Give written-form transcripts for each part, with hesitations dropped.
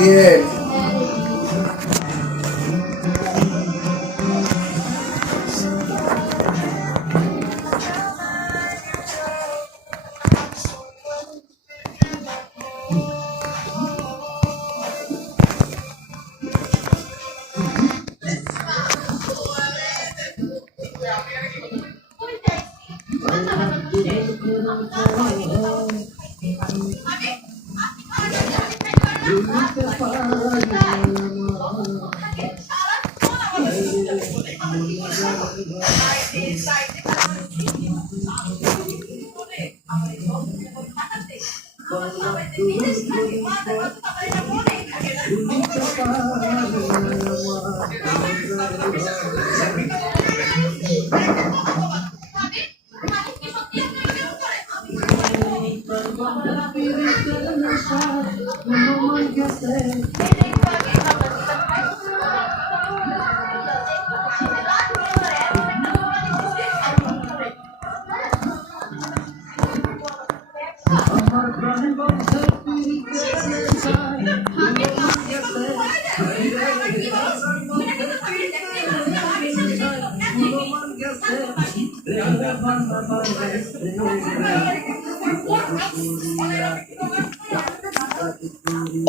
Bien.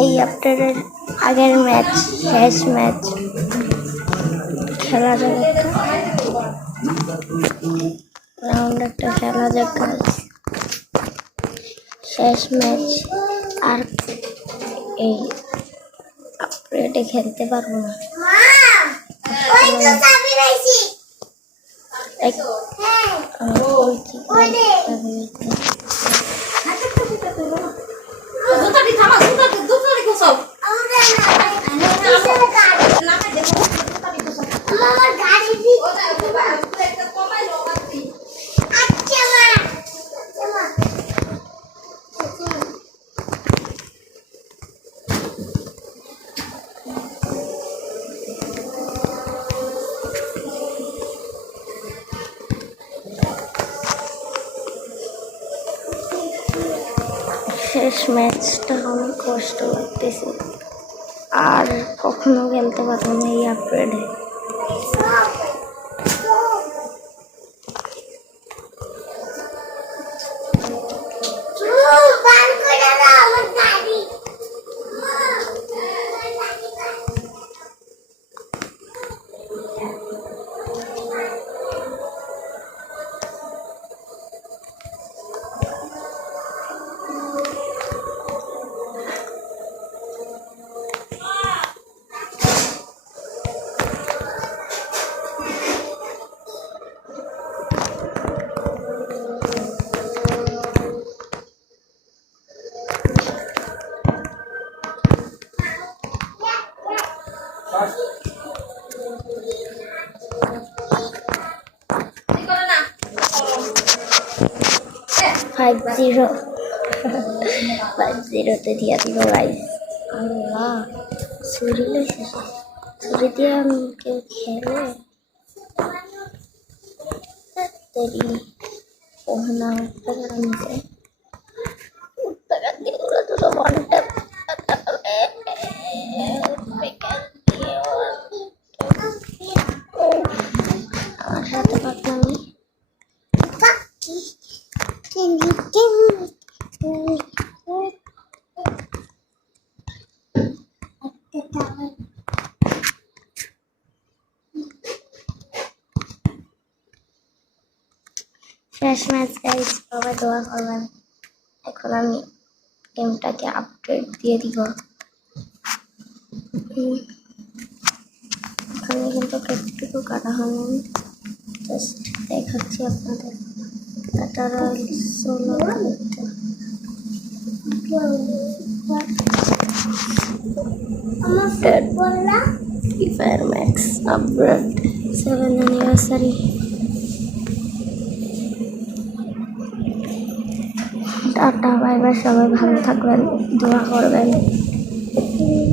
এই আপডেটের আগের ম্যাচ, শেষ ম্যাচ খেলা যাক, একটা রাউন্ড একটা খেলা যাক গাইস। শেষ ম্যাচ, আর এই আপডেটে খেলতে পারবো না। শেষ ম্যাচটা আমার কষ্ট লাগতেছে, আর কখনো খেলতে পারবো না এই আপডেটে। ফাইভ জিরো 5-0 দিয়া দিব গাইস। আল্লাহ, ছুরি লইছে, ছুরি দিয়ে কেউ খেলে তেরি ওহনা উঠতে পারে নিচে, উঠতে দিয়ে ওরা দুটো বলটা আমার সাথে পাকনামি শেষ ম্যাচ গাইস, সবাই দোয়া করবেন। এখন আমি গেমটাকে আপডেট দিয়ে দিব। এখানে কিন্তু একটু কাটা হয়নি, জাস্ট দেখাচ্ছি আপনাদের। Batter solo free fire max update 7th anniversary. Tata bye bye, সবাই ভালো থাকবেন, দোয়া করবেন।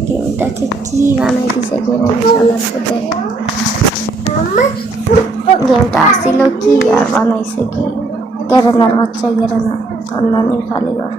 গেমটাকে কি বানাই দিছে গেমের সালার সাথে, গেমটা আসছিল কি আর বানাইছে কি, গেরানার বাচ্চা গেরানা, তন্নানির কালীগড়।